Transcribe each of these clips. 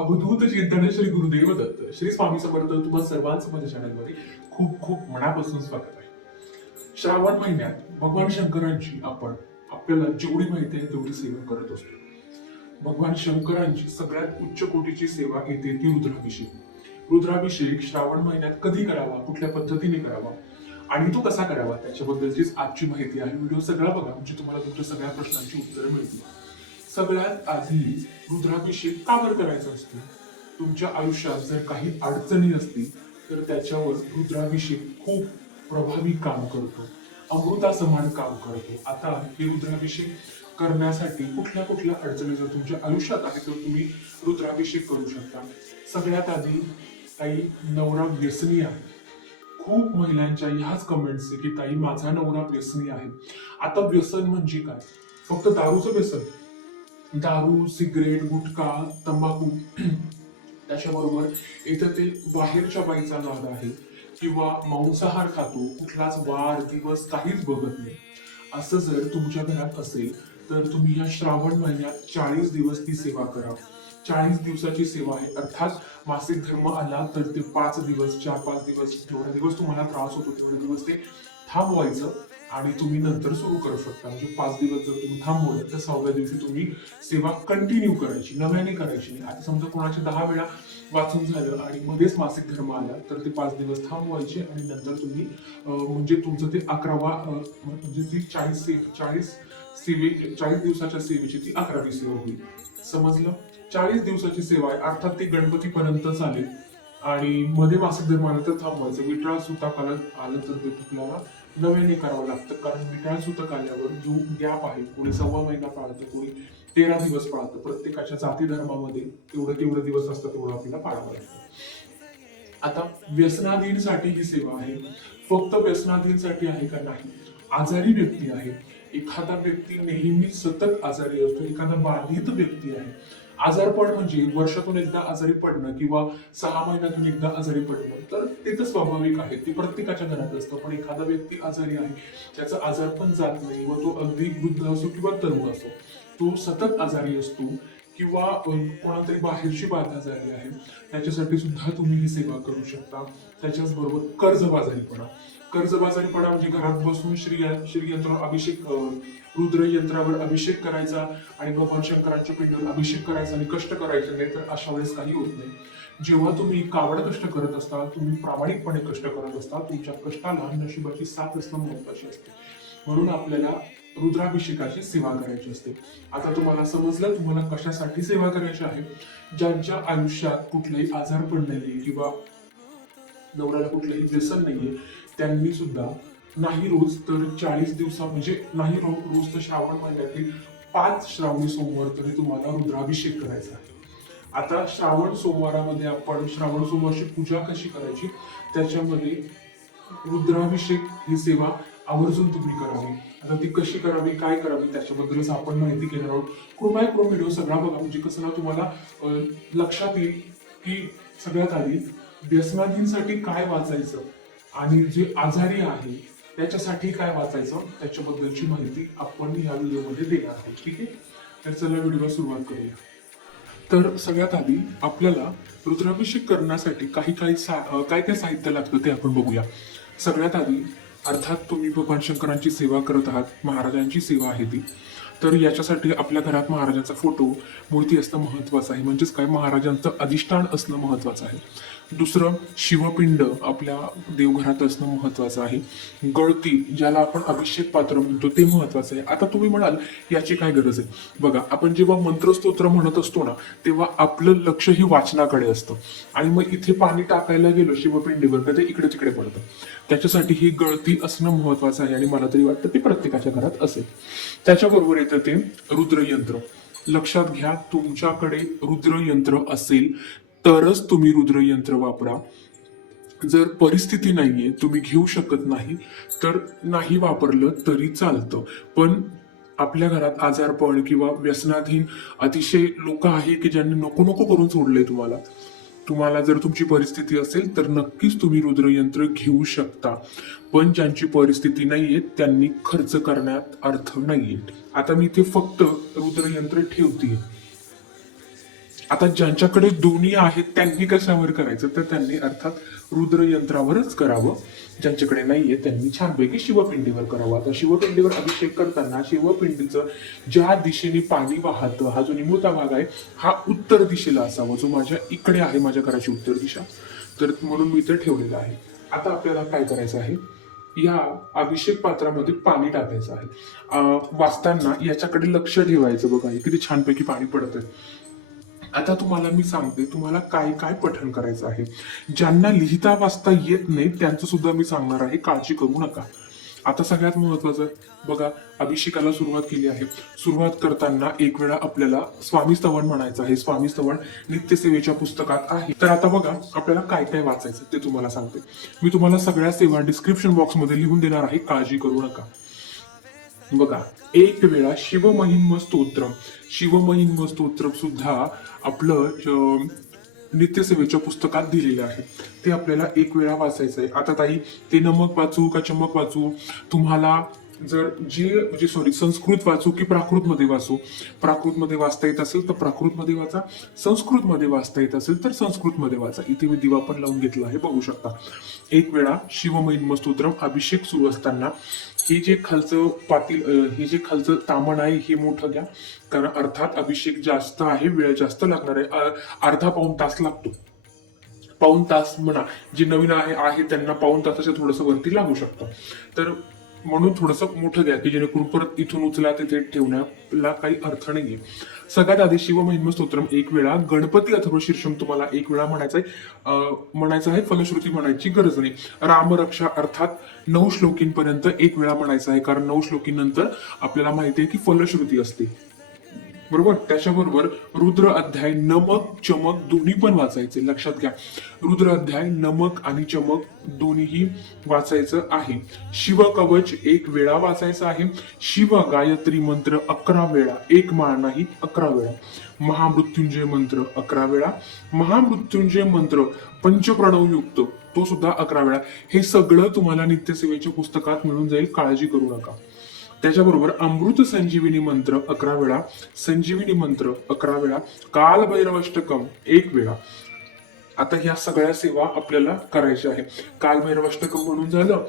अवधूत चिंतन श्री गुरुदेव दत्त श्री स्वामी समर्थ तुम्हा सर्वांचं माझ्या चॅनलमध्ये खूप खूप मनापासून स्वागत आहे. श्रावण महिन्यात भगवान शंकरांची आपण आपल्याला जेवढी माहिती आहे तेवढी सेवा करत असतो. भगवान शंकरांची सगळ्यात उच्च कोटीची सेवा येते ती रुद्राभिषेक. रुद्राभिषेक श्रावण महिन्यात कधी करावा कुठल्या पद्धतीने करावा आणि तो कसा करावा त्याच्याबद्दलचीच आजची माहिती आहे. व्हिडिओ सगळा बघा म्हणजे तुम्हाला तुमच्या सगळ्या प्रश्नांची उत्तरं मिळतील. सगळ्यात आधी रुद्राभिषेक का बरं करायचा असतो. तुमच्या आयुष्यात जर काही अडचणी असतील तर त्याच्यावर रुद्राभिषेक खूप प्रभावी काम करतो. अमृता समान काम करतो. आता हे रुद्राभिषेक करण्यासाठी कुठल्या कुठल्या अडचणी जर तुमच्या आयुष्यात आहे तर तुम्ही रुद्राभिषेक करू शकता. सगळ्यात आधी ताई नवरा व्यसनी आहे. खूप महिलांच्या ह्याच कमेंट्स आहे की ताई माझा नवरा व्यसनी आहे. आता व्यसन म्हणजे काय? फक्त दारूचं व्यसन? दारू सिगरेट गुटखा तंबाखू त्याच्याबरोबर इथं ते बाहेरच्या बाईचा नाद आहे. किंवा मांसाहार खातो कुठलाच वार दिवस काहीच बघत नाही. असं जर तुमच्या घरात असेल तर तुम्ही या श्रावण महिन्यात चाळीस दिवस ती सेवा करा. चाळीस दिवसाची सेवा आहे. अर्थात मासिक धर्म आला तर ते पाच दिवस चार पाच दिवस जेवढे दिवस तुम्हाला त्रास होतो तेवढे दिवस ते थांबवायचं. आणि तुम्ही नंतर सुरू करू शकता. म्हणजे पाच दिवस जर तुम्ही थांबवलं तर सहाव्या दिवशी तुम्ही सेवा कंटिन्यू करायची नव्याने करायची. नाही आता समजा कोणाचे दहा वेळा वाचून झालं आणि मध्येच मासिक धर्म आला तर ते पाच दिवस थांबवायचे आणि नंतर तुम्ही म्हणजे तुमचं ते अकरावा म्हणजे ती चाळीस से चाळीस सेवे चाळीस दिवसाच्या सेवेची ती अकरावी सेवा होईल. समजलं? चाळीस दिवसाची सेवा आहे. अर्थात ती गणपतीपर्यंत चालेल. आणि मध्ये मासिक धर्म आलं तर थांबवायचं. विठळा सुता आलं आलं तर ते आपल्याला नव्याने करावं लागतं. कारण मिठाळ सुतक आल्यावर जो गॅप आहे कोणी सव्वा महिना पाळतं कोणी तेरा दिवस पाळतं प्रत्येकाच्या जाती धर्मामध्ये तेवढं तेवढं दिवस असतं तेवढं आपल्याला पाळावं लागतं. आता व्यसनाधीनसाठी ही सेवा आहे. फक्त व्यसनाधीनसाठी आहे का नाही? आजारी व्यक्ती आहे. एखादा व्यक्ती नेहमी सतत आजारी असतो. एखादा बाधित व्यक्ती आहे. आजारपण म्हणजे वर्षातून एकदा आजारी पडणं किंवा सहा महिन्यातून एकदा आजारी पडणं तर ते तर स्वाभाविक आहे. ते प्रत्येकाच्या घरात असतं पण एखादा व्यक्ती आजारी आहे त्याचा आजारपण जात नाही व तो अगदी वृद्ध असो किंवा तरुण असो तो सतत आजारी असतो किंवा कोणातरी बाहेरची बाधा झाली आहे त्याच्यासाठी सुद्धा तुम्ही ही सेवा करू शकता. त्याच्याच बरोबर कर्जबाजारीपणा. कर्जबाजारीपणा म्हणजे घरात बसून श्री श्रीयंत्र अभिषेक रुद्र यंत्रावर अभिषेक करायचा आणि भगवान शंकरांच्या पिंडीवर अभिषेक करायचा आणि कष्ट करायचे नाही तर अशा वेळेस काही होत नाही. जेव्हा तुम्ही कावड कष्ट करत असता तुम्ही प्रामाणिकपणे कष्ट करत असता तुमच्या कष्टाला नशिबाची साथ असणं महत्वाची असते. म्हणून आपल्याला रुद्राभिषेकाची सेवा करायची असते. आता तुम्हाला समजलं तुम्हाला कशासाठी सेवा करायची आहे? ज्यांच्या आयुष्यात कुठलाही आजारपण पडलेले किंवा नवऱ्याला कुठलंही व्यसन नाहीये त्यांनी सुद्धा नाही रोज तर चाळीस दिवसा म्हणजे नाही रो- रोज तर श्रावण महिन्यातील पाच श्रावणी सोमवार तरी तुम्हाला रुद्राभिषेक करायचा आहे. आता श्रावण सोमवारामध्ये आपण श्रावण सोमवारची पूजा कशी करायची? त्याच्यामध्ये रुद्राभिषेक ही सेवा आवर्जून तुम्ही करावी. आता ती कशी करावी काय करावी त्याच्याबद्दलच आपण माहिती घेणार आहोत. कृपया करून व्हिडिओ सगळा बघा म्हणजे कसं ना तुम्हाला लक्षात येईल की सगळ्यात आधी व्यसनाधीनसाठी काय वाचायचं आणि जे आजारी आहे त्याच्यासाठी काय वाचायचं? त्याच्याबद्दलची माहिती आपण या व्हिडिओमध्ये देणार आहोत ठीक आहे? तर चला व्हिडिओला सुरुवात करूया. तर सगळ्यात आधी आपल्याला रुद्राभिषेक करण्यासाठी काही काही सा- काय काय साहित्य लागतं ते आपण बघूया. सगळ्यात आधी अर्थात तुम्ही भगवान शंकरांची सेवा करत आहात महाराजांची सेवा आहे ती. तर याच्यासाठी आपल्या घरात महाराजांचा फोटो मूर्ती असणं महत्वाचं आहे. म्हणजेच काय? महाराजांचं अधिष्ठान असणं महत्वाचं आहे. दुसरं शिवपिंड आपल्या देवघरात असणं महत्वाचं आहे. गळती ज्याला आपण अभिषेक पात्र म्हणतो ते महत्वाचं आहे. आता तुम्ही म्हणाल याची काय गरज आहे? बघा आपण जेव्हा मंत्रस्तोत्र म्हणत असतो ना तेव्हा आपलं लक्ष ही वाचनाकडे असतं. आणि मग इथे पाणी टाकायला गेलो शिवपिंडीवर तर ते इकडे तिकडे पडतं. त्याच्यासाठी ही गळती असणं महत्वाचं आहे आणि मला तरी वाटतं ते प्रत्येकाच्या घरात असेल. त्याच्याबरोबर येतं ते रुद्रयंत्र. लक्षात घ्या तुमच्याकडे रुद्रयंत्र असेल तरच तुम्ही रुद्रयंत्र वापरा. जर परिस्थिती नाहीये तुम्ही घेऊ शकत नाही तर नाही वापरलं तरी चालतं. पण आपल्या घरात आजारपण किंवा व्यसनाधीन अतिशय लोक आहे की ज्यांनी नको नको करून सोडले तुम्हाला तुम्हाला जर तुमची परिस्थिती असेल तर नक्कीच तुम्ही रुद्रयंत्र घेऊ शकता. पण ज्यांची परिस्थिती नाहीये त्यांनी खर्च करण्यात अर्थ नाहीये. आता मी इथे फक्त रुद्रयंत्र ठेवते आता ज्यांच्याकडे दोन्ही आहेत त्यांनी कशावर करायचं? तर त्यांनी अर्थात रुद्र यंत्रावरच करावं. ज्यांच्याकडे नाहीये त्यांनी छानपैकी शिवपिंडीवर करावं. आता शिवपिंडीवर अभिषेक करताना शिवपिंडीचं ज्या दिशेने पाणी वाहतं हा जो निमुळता भाग आहे हा उत्तर दिशेला असावा. जो माझ्या इकडे आहे माझ्या घराची उत्तर दिशा. तर म्हणून मी ते ठेवलेला आहे. आता आपल्याला काय करायचं आहे? या अभिषेक पात्रामध्ये पाणी टाकायचं आहे. वाचताना याच्याकडे लक्ष ठेवायचं बघा. किती छानपैकी पाणी पडत आहे आता तुम्हाला मी सांगते तुम्हाला काय काय पठण करायचं आहे. ज्यांना लिहिता वाचता येत नाही त्यांचं सुद्धा मी सांगणार आहे काळजी करू नका. आता सगळ्यात महत्वाचं बघा अभिषेकाला सुरुवात केली आहे. सुरुवात करताना एक वेळा आपल्याला स्वामी स्तवण म्हणायचं आहे. स्वामी स्तवण नित्यसेवेच्या पुस्तकात आहे. तर आता बघा आपल्याला काय काय वाचायचं ते तुम्हाला सांगते. मी तुम्हाला सगळ्या सेवा डिस्क्रिप्शन बॉक्समध्ये लिहून देणार आहे काळजी करू नका. बघा एक वेळा शिवमहिम स्तोत्र शिवमहिम स्तोत्र सुद्धा आपलं नित्यसेवेच्या पुस्तकात दिलेलं आहे. ते आपल्याला एक वेळा वाचायचं आहे आता ताई ते नमक वाचू का चमक वाचू? तुम्हाला जर जे म्हणजे सॉरी संस्कृत वाचू की प्राकृतमध्ये वाचू? प्राकृतमध्ये वाचता येत असेल तर प्राकृतमध्ये वाचा. संस्कृतमध्ये वाचता येत असेल तर संस्कृतमध्ये वाचा. इथे मी दिवा पण लावून घेतला आहे बघू शकता. एक वेळा शिवमहिम स्तोत्रम अभिषेक सुरू असताना हे जे खालचं पातील हे जे खालचं तामण आहे हे मोठं घ्या. कारण अर्थात अभिषेक जास्त आहे वेळ जास्त लागणार आहे. अर्धा पाऊन तास लागतो. पाऊन तास म्हणा जे नवीन आहे आहे त्यांना पाऊन तासाच्या थोडस वरती लागू शकतं. तर म्हणून थोडस मोठं द्या की जेणेकरून परत इथून उचला तिथे ठेवण्याला काही अर्थ नाहीये. सगळ्यात आधी शिवमहिम स्तोत्रम एक वेळा गणपती अथवा शीर्षम तुम्हाला एक वेळा म्हणायचंय. म्हणायचं आहे फलश्रुती म्हणायची गरज नाही. रामरक्षा अर्थात नऊ श्लोकींपर्यंत एक वेळा म्हणायचं आहे कारण नऊ श्लोकींनंतर आपल्याला माहिती आहे की फलश्रुती असते. बरोबर? त्याच्याबरोबर रुद्र अध्याय नमक चमक दोन्ही पण वाचायचे. लक्षात घ्या. रुद्र अध्याय नमक आणि चमक दोन्हीही वाचायचं आहे. शिव कवच एक वेळा वाचायचं आहे. शिव गायत्री मंत्र अकरा वेळा एक माळ नाही अकरा वेळा. महामृत्युंजय मंत्र अकरा वेळा. महामृत्युंजय मंत्र पंचप्रणव युक्त तो सुद्धा अकरा वेळा. हे सगळं तुम्हाला नित्यसेवेच्या पुस्तकात मिळून जाईल. काळजी करू नका. त्याच्याबरोबर अमृत संजीवनी मंत्र अकरा वेळा संजीवनी मंत्र अकरा वेळा कालभैरवाष्टकम एक वेळा. आता ह्या सगळ्या सेवा आपल्याला करायच्या आहे कालभैरवाष्टकम म्हणून झालं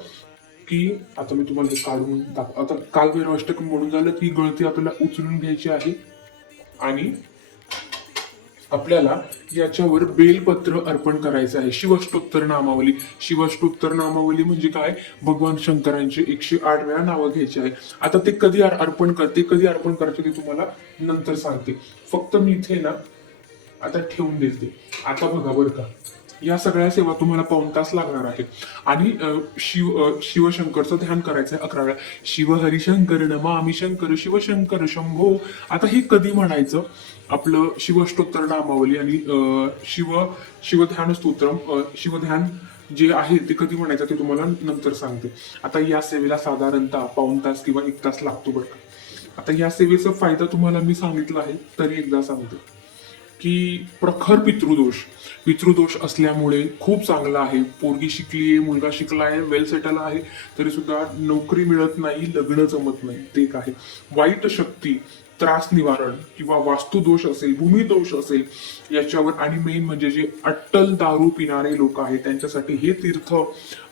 की आता मी तुम्हाला हे काढून दाखव आता कालभैरवाष्टकम म्हणून झालं की गळती आपल्याला उचलून घ्यायची आहे आणि आपल्याला याच्यावर बेलपत्र अर्पण करायचं आहे. शिवष्टोत्तर नामावली शिवष्टोत्तर नामावली म्हणजे काय? भगवान शंकरांची एकशे आठ वेळा नावं घ्यायची आहे. आता ते कधी अर्पण करते कधी अर्पण करायचे ते तुम्हाला नंतर सांगते. फक्त मी इथे ना आता ठेवून देते. आता बघा बरं का. या सगळ्या सेवा तुम्हाला पाऊन तास लागणार आहे आणि शिव शिवशंकरचं ध्यान करायचं आहे अकरा वेळा. शिव हरिशंकर आम्ही शंकर शिवशंकर शंभो. आता हे कधी म्हणायचं? आपलं शिवष्टोत्तर नामावली आणि शिव शिवध्यान स्तोत्रम शिवध्यान जे आहे ते कधी म्हणायचं ते तुम्हाला नंतर सांगते. आता या सेवेला साधारणतः पाऊन तास किंवा एक तास लागतो बरं का. आता या सेवेचा फायदा तुम्हाला मी सांगितला आहे तरी एकदा सांगते. की प्रखर पितृदोष. पितृदोष असल्यामुळे खूप चांगला आहे. पोरगी शिकली आहे मुलगा शिकला आहे वेल सेटल आहे तरी सुद्धा नोकरी मिळत नाही लग्न जमत नाही. ते एक आहे. वाईट शक्ती त्रास निवारण किंवा वास्तुदोष असेल भूमिदोष असेल याच्यावर आणि मेन म्हणजे जे अट्टल दारू पिणारे लोक आहेत त्यांच्यासाठी हे तीर्थ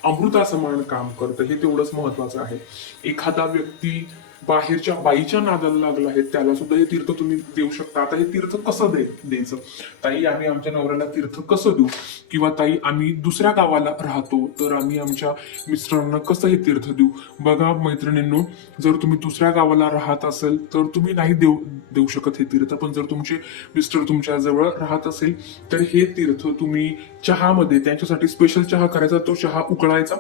अमृतासमान काम करतं. हे तेवढंच महत्वाचं आहे. एखादा व्यक्ती बाहेरच्या बाईच्या नादाला लागला आहे त्याला सुद्धा हे तीर्थ तुम्ही देऊ शकता. आता हे तीर्थ कसं दे द्यायचं? ताई आम्ही आमच्या नवऱ्याला तीर्थ कसं देऊ? किंवा ताई आम्ही दुसऱ्या गावाला राहतो तर आम्ही आमच्या मिस्टरांना कसं हे तीर्थ देऊ? बघा मैत्रिणींनो जर तुम्ही दुसऱ्या गावाला राहत असेल तर तुम्ही नाही देऊ देऊ शकत हे तीर्थ. पण जर तुमचे मिस्टर तुमच्या जवळ राहत असेल तर हे तीर्थ तुम्ही चहामध्ये त्यांच्यासाठी स्पेशल चहा करायचा तो चहा उकळायचा.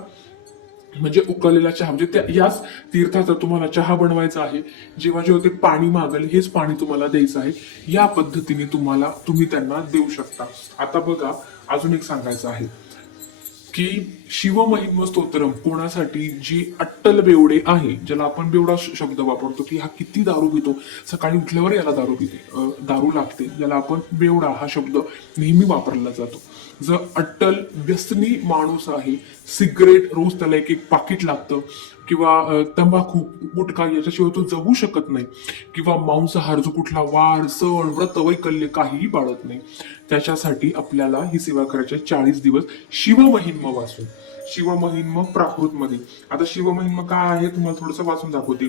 म्हणजे उकळलेला चहा म्हणजे त्या याच तीर्थाचा तुम्हाला चहा बनवायचा आहे. जेव्हा जेव्हा ते पाणी मागेल हेच पाणी तुम्हाला द्यायचं आहे. या पद्धतीने तुम्हाला तुम्ही त्यांना देऊ शकता. आता बघा अजून एक सांगायचं आहे. की शिवमहिम स्तोत्रम कोणासाठी जी अट्टल बेवडे आहे ज्याला आपण बेवडा शब्द वापरतो की हा किती दारू पितो सकाळी उठल्यावर याला दारू पिते दारू लागते ज्याला आपण बेवडा हा शब्द नेहमी वापरला जातो. जर अट्टल व्यसनी माणूस आहे सिगरेट रोज त्याला एक एक पाकिट लागतं किंवा तंबाखू गुटखा याच्याशिवाय तो जगू शकत नाही. किंवा मांसाहार जो कुठला वार सण व्रत वैकल्य काहीही पाळत नाही. त्याच्यासाठी आपल्याला ही सेवा करायची चाळीस दिवस शिवमहिन्म वाचून. शिवमहिन्म प्राकृतमध्ये. आता शिवमहिन्म काय आहे? तुम्हाला थोडस वाचून दाखवते.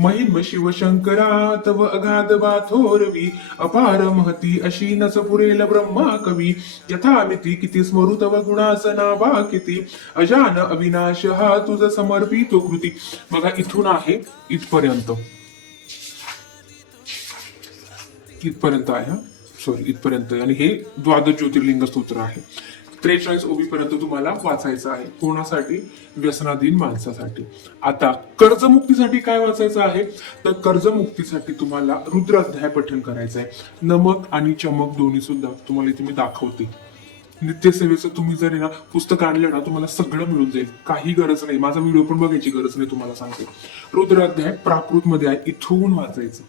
महिम शिवशंकरा तव अगाध बाथोरवी अपार महती अशी नच पुरेल ब्रह्मा कवी. यथामिती किती स्मरू तव गुणासना बा किती अजान अविनाश हा तुझ समर्पितो कृती. बघा इथून आहे इथपर्यंत. इथपर्यंत आहे हा? सॉरी इथपर्यंत. आणि हे द्वादश ज्योतिर्लिंग स्तोत्र आहे. त्रेचाळीस ओबी पर्यंत तुम्हाला वाचायचं आहे. कोणासाठी? व्यसनाधीन माणसासाठी. आता कर्जमुक्तीसाठी काय वाचायचं आहे? तर कर्जमुक्तीसाठी तुम्हाला रुद्राध्याय पठण करायचं आहे. नमक आणि चमक दोन्ही सुद्धा तुम्हाला इथे मी दाखवते. नित्यसेवेचं तुम्ही जर ना पुस्तक आणलं ना तुम्हाला सगळं मिळून जाईल. काही गरज नाही. माझा व्हिडिओ पण बघायची गरज नाही तुम्हाला सांगते. रुद्राध्याय प्राकृत मध्ये आहे. इथून वाचायचं.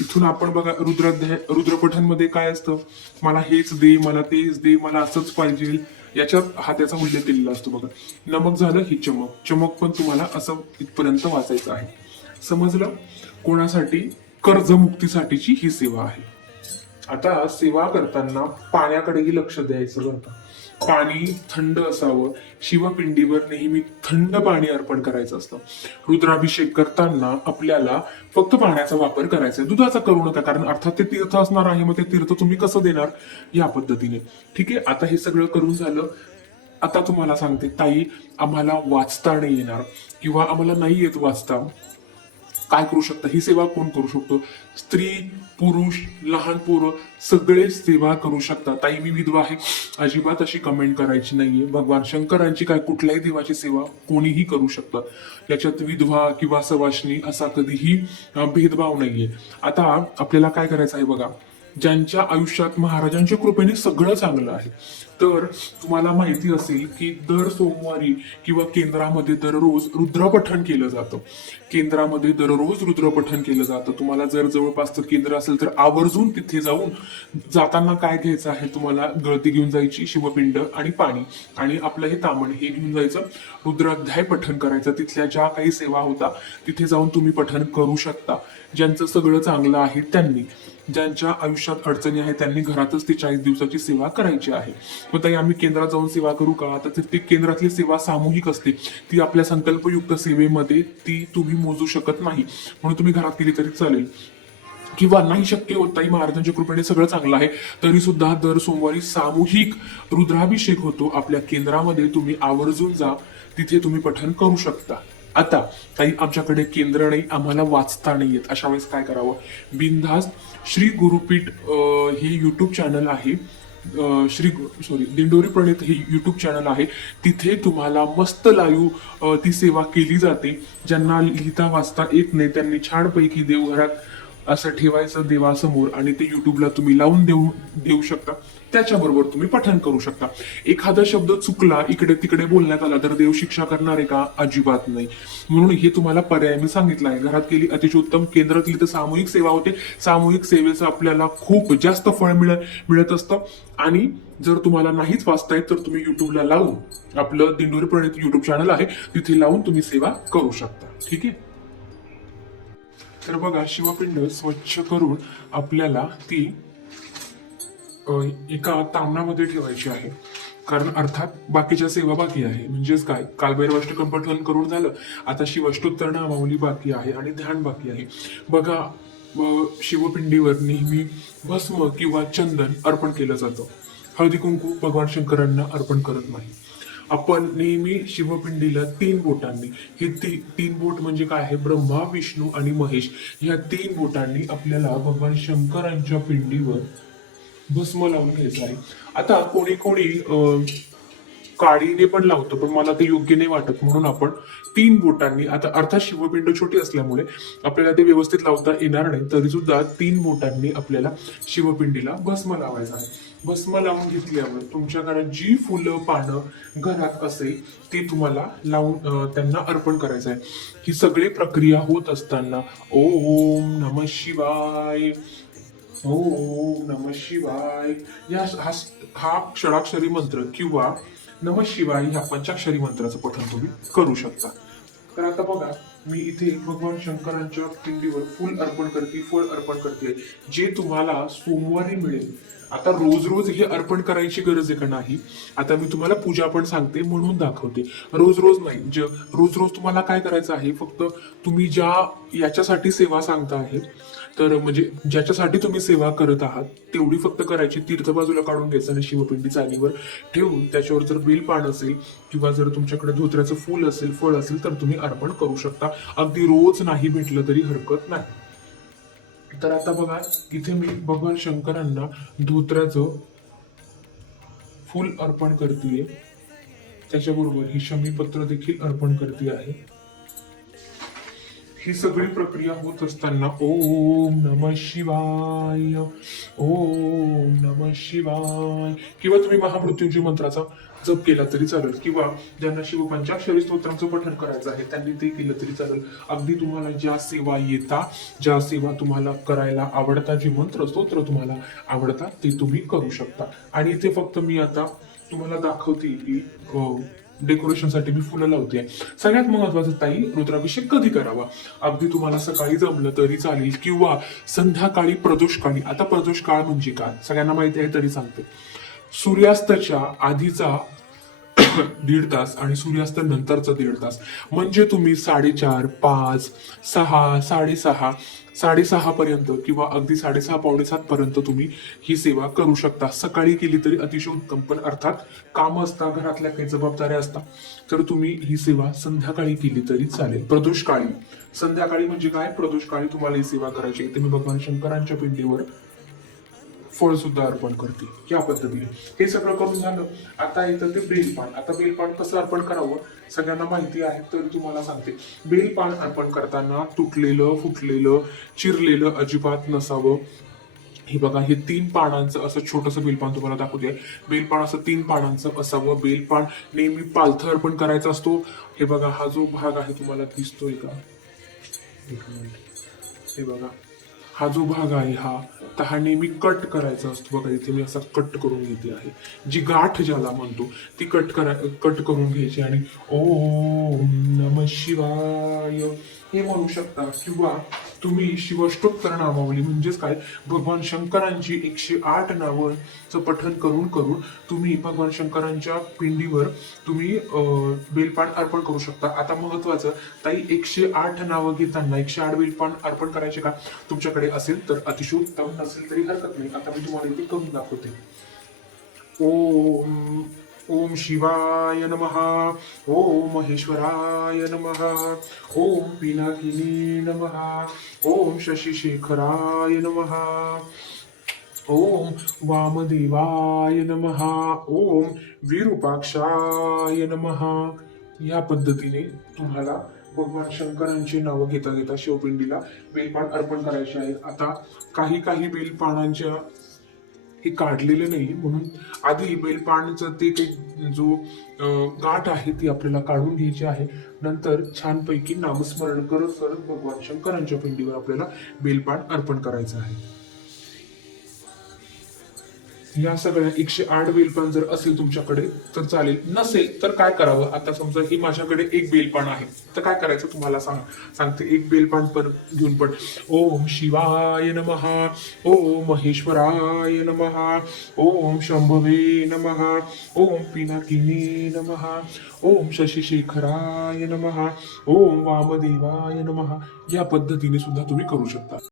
इथून आपण बघा रुद्राध्याय रुद्रपठणमध्ये काय असतं? मला हेच दे मला तेच दे मला असंच पाहिजे. याच्यात हा त्याचा उल्लेख केलेला असतो बघा. नमक झालं ही चमक. चमक पण तुम्हाला असं इथपर्यंत वाचायचं आहे. समजलं? कोणासाठी? कर्जमुक्तीसाठीची ही सेवा आहे. आता सेवा करताना पाण्याकडेही लक्ष द्यायचं बरं पाणी थंड असावं शिवपिंडीवर नेहमी थंड पाणी अर्पण करायचं असतं. रुद्राभिषेक करताना आपल्याला फक्त पाण्याचा वापर करायचा आहे. दुधाचा करू नका कारण अर्थात ते तीर्थ असणार आहे मग ते तीर्थ तुम्ही कसं देणार? या पद्धतीने. ठीक आहे? आता हे सगळं करून झालं. आता तुम्हाला सांगते ताई आम्हाला वाचता नाही येणार किंवा आम्हाला नाही येत वाचता. काय करू शकता? ही सेवा कोण करू शकतो? स्त्री पुरुष लहान पोरं सगळे सेवा करू शकतात. ताई मी विधवा आहे. अजिबात अशी कमेंट करायची नाहीये. भगवान शंकरांची काय कुठल्याही देवाची सेवा कोणीही करू शकतात याच्यात विधवा किंवा सवाशणी असा कधीही भेदभाव नाहीये. आता आपल्याला काय करायचं आहे बघा? ज्यांच्या आयुष्यात महाराजांच्या कृपेने सगळं चांगलं आहे. तर तुम्हाला माहिती असेल की दर सोमवारी किंवा केंद्रामध्ये दररोज रुद्रपठण केलं जातं. केंद्रामध्ये दररोज रुद्रपठण केलं जातं. तुम्हाला जर जवळपासचं केंद्र असेल तर आवर्जून तिथे जाऊन जाताना काय घ्यायचं आहे तुम्हाला? गळती घेऊन जायची शिवपिंड आणि पाणी. आणि आपलं हे तामण हे घेऊन जायचं. रुद्राध्याय पठण करायचं. तिथल्या ज्या काही सेवा होता तिथे जाऊन तुम्ही पठण करू शकता. ज्यांचं सगळं चांगलं आहे त्यांनी. ज्यांच्या आयुष्यात अडचणी आहेत त्यांनी घरातच ती चाळीस दिवसाची सेवा करायची आहे. मग ताई आम्ही केंद्रात जाऊन सेवा करू का? तर ती- केंद्रातली सेवा सामूहिक असते. ती आपल्या संकल्पयुक्त सेवेमध्ये ती तुम्ही मोजू शकत नाही. म्हणून तुम्ही घरात केली तरी चालेल. किंवा नाही शक्य होत ताई महाराजांच्या कृपेने सगळं चांगलं आहे. तरी सुद्धा दर सोमवारी सामूहिक रुद्राभिषेक होतो. आपल्या केंद्रामध्ये तुम्ही आवर्जून जा. तिथे तुम्ही पठण करू शकता. आता ताई आमच्याकडे केंद्र नाही आम्हाला वाचता नाही येत. अशा वेळेस काय करावं? बिनधास्त श्री गुरुपीठ अं, हे यूट्यूब चॅनल आहे. श्री सॉरी दिंडोरी प्रणित हे यूट्यूब चॅनल आहे. तिथे तुम्हाला मस्त लाईव्ह ती सेवा केली जाते. ज्यांना लिहिता वाचता येत नाही त्यांनी छानपैकी देवघरात असं ठेवायचं देवासमोर आणि ते युट्यूबला तुम्ही लावून देऊ देऊ शकता. त्याच्याबरोबर तुम्ही पठण करू शकता. एखादा शब्द चुकला इकडे तिकडे बोलण्यात आला तर देव शिक्षा करणार आहे का? अजिबात नाही. म्हणून हे तुम्हाला पर्याय मी सांगितलं आहे. घरात केली अतिशय उत्तम केंद्रातली तर सामूहिक सेवा होते. सामूहिक सेवेचं आपल्याला खूप जास्त फळ मिळ मिळत असतं. आणि जर तुम्हाला नाहीच वाचता येत तर तुम्ही युट्यूबला लावून आपलं दिंडोरी प्रणित युट्यूब चॅनल आहे तिथे लावून तुम्ही सेवा करू शकता. ठीक आहे? तर बघा शिवपिंड स्वच्छ करून आपल्याला ती एका तामणामध्ये ठेवायची आहे. कारण अर्थात बाकीच्या सेवा बाकी आहे. म्हणजेच काय? कालभैरवाष्टकम पठण करून झालं. आता शिवष्टोत्तर नामावली बाकी आहे आणि ध्यान बाकी आहे. बघा शिवपिंडीवर नेहमी भस्म किंवा चंदन अर्पण केलं जातं. हळदी कुंकू भगवान शंकरांना अर्पण करत नाही. आपण नेहमी शिवपिंडीला तीन बोटांनी हे ती तीन बोट म्हणजे काय आहे? ब्रह्मा विष्णू आणि महेश. या तीन बोटांनी आपल्याला भगवान शंकरांच्या पिंडीवर भस्म लावून घ्यायचं आहे. आता कोणी कोणी काळीने काडीने पण लावतो पण मला ते योग्य नाही वाटत. म्हणून आपण तीन बोटांनी आता अर्थात शिवपिंड छोटी असल्यामुळे आपल्याला ते व्यवस्थित लावता येणार नाही तरी सुद्धा तीन बोटांनी आपल्याला शिवपिंडीला भस्म लावायचं आहे. भस्म लावून घेतल्यावर तुमच्याकडे जी फुलं पानं घरात असेल ती तुम्हाला लावून त्यांना अर्पण करायचं आहे. ही सगळी प्रक्रिया होत असताना ओम नम शिवाय ओम नम शिवाय. या हा हा षडाक्षरी मंत्र किंवा नम शिवाय ह्या पंचाक्षरी मंत्राचं पठण तुम्ही करू शकता. तर आता बघा मी इथे भगवान शंकरांच्या पिंडीवर फुल अर्पण करते फळ अर्पण करते. जे तुम्हाला सोमवारी मिळेल. आता रोज रोज हे अर्पण करायची गरज आहे का नाही? आता मी तुम्हाला पूजा पण सांगते म्हणून दाखवते. रोज रोज नाही ज रोज रोज तुम्हाला काय करायचं आहे? फक्त तुम्ही ज्या याच्यासाठी सेवा सांगता आहे तर म्हणजे ज्याच्यासाठी तुम्ही सेवा करत आहात तेवढी फक्त करायची तीर्थ बाजूला काढून घ्यायचं आणि शिवपिंडी चालीवर ठेवून त्याच्यावर जर बेलपान असेल किंवा जर तुमच्याकडे धोत्र्याचं फूल असेल फळ असेल तर तुम्ही अर्पण करू शकता. अगदी रोज नाही भेटलं तरी हरकत नाही. तर आता बघा इथे मी भगवान शंकरांना धोत्र्याचं फूल अर्पण करते त्याच्याबरोबर ही शमीपत्र देखील अर्पण करते आहे ही सगळी प्रक्रिया होत असताना ओम नम शिवाय ओम नम शिवाय किंवा तुम्ही महामृत्युंजय मंत्राचा जप केला तरी चालेल. किंवा ज्यांना शिव पंचाक्षरी स्तोत्रांचं पठण करायचं आहे त्यांनी ते केलं तरी चालेल. अगदी तुम्हाला ज्या सेवा येता ज्या सेवा तुम्हाला करायला आवडता जे मंत्र स्तोत्र तुम्हाला आवडतात ते तुम्ही करू शकता. आणि ते फक्त मी आता तुम्हाला दाखवते की हो, डेकोरेशनसाठी मी फुलं लावते. सगळ्यात महत्वाचं ताई रुद्राभिषेक कधी करावा? अगदी तुम्हाला सकाळी जमलं तरी चालेल किंवा संध्याकाळी प्रदोष काळी आता प्रदोष काळ म्हणजे काय? सगळ्यांना माहिती आहे तरी सांगते. सूर्यास्ताच्या आधीचा दीड तास आणि सूर्यास्त नंतरचा दीड तास. म्हणजे तुम्ही साडेचार पाच सहा साडेसहा साडेसहा पर्यंत किंवा अगदी साडेसहा पावणे सात पर्यंत तुम्ही ही सेवा करू शकता. सकाळी केली तरी अतिशय उत्तम पण अर्थात काम असता घरातल्या काही जबाबदाऱ्या असतात तर तुम्ही ही सेवा संध्याकाळी केली तरी चालेल. प्रदोष काळी संध्याकाळी म्हणजे काय? प्रदोष काळी तुम्हाला ही सेवा करायची आहे. ते मी भगवान शंकरांच्या पिंडीवर फळ सुद्धा अर्पण करते. या पद्धतीने. हे सगळं करून झालं. आता येतं ते बेलपान आता बेलपान कसं अर्पण करावं? सगळ्यांना माहिती आहे तर तुम्हाला सांगते. बेलपान अर्पण करताना तुटलेलं फुटलेलं चिरलेलं अजिबात नसावं. हे बघा हे तीन पानांचं असं छोटंसं बेलपान तुम्हाला दाखवते. बेलपान असं तीन पानांचं असावं. बेलपान नेहमी पालथं अर्पण करायचा असतो. हे बघा हा जो भाग आहे तुम्हाला दिसतोय का? हे बघा. हा जो भाग आहे हा तर हा नेहमी कट करायचा असतो बघा इथे मी असा कट करून घेते आहे. जी गाठ ज्याला म्हणतो ती कट करा कट करून घ्यायची आणि ओम नम शिवाय हे म्हणू शकता किंवा तुम्ही शिवष्टोत्तर नामावली म्हणजेच काय? भगवान शंकरांची एकशे आठ नावांचं पठण करून करून तुम्ही भगवान शंकरांच्या पिंडीवर तुम्ही बेलपान अर्पण करू शकता. आता महत्वाचं ताई एकशे आठ नावं घेताना एकशे आठ बेलपान अर्पण करायचे का? तुमच्याकडे असेल तर अतिशय उत्तम नसेल तरी हरकत नाही. आता मी तुम्हाला इथे करून दाखवते. ओम ओम शिवाय नमः ओम महेश्वराय नमः ओम पिनाकिनी नमः ओम शशिशेखराय नमः ओम वामदेवाय नमः ओम विरूपाक्षाय नमः. या पद्धतीने तुम्हाला भगवान शंकरांची नावं घेता घेता शिवपिंडीला बेलपान अर्पण करायचे आहेत. आता काही काही बेलपानांच्या हे काढलेले नाही म्हणून आधी बेलपानचं ते काही जो गाठ आहे ती आपल्याला काढून घ्यायची आहे. नंतर छानपैकी नामस्मरण करत करत भगवान शंकरांच्या पिंडीवर आपल्याला बेलपान अर्पण करायचं आहे. या सगळ्या एकशे आठ बेलपान जर असेल तुमच्याकडे तर चालेल. नसेल तर काय करावं? आता समजा ही माझ्याकडे एक बेलपान आहे. तर काय करायचं तुम्हाला सांग सांगते. एक बेलपान पण घेऊन पण. ओम शिवाय नमहा ओम महेश्वराय नमहा ओम शंभवे नमहा ओम पिनाकिनी नमहा ओम शशिशेखराय नमहा ओम वामदेवाय नमहा या पद्धतीने सुद्धा तुम्ही करू शकता.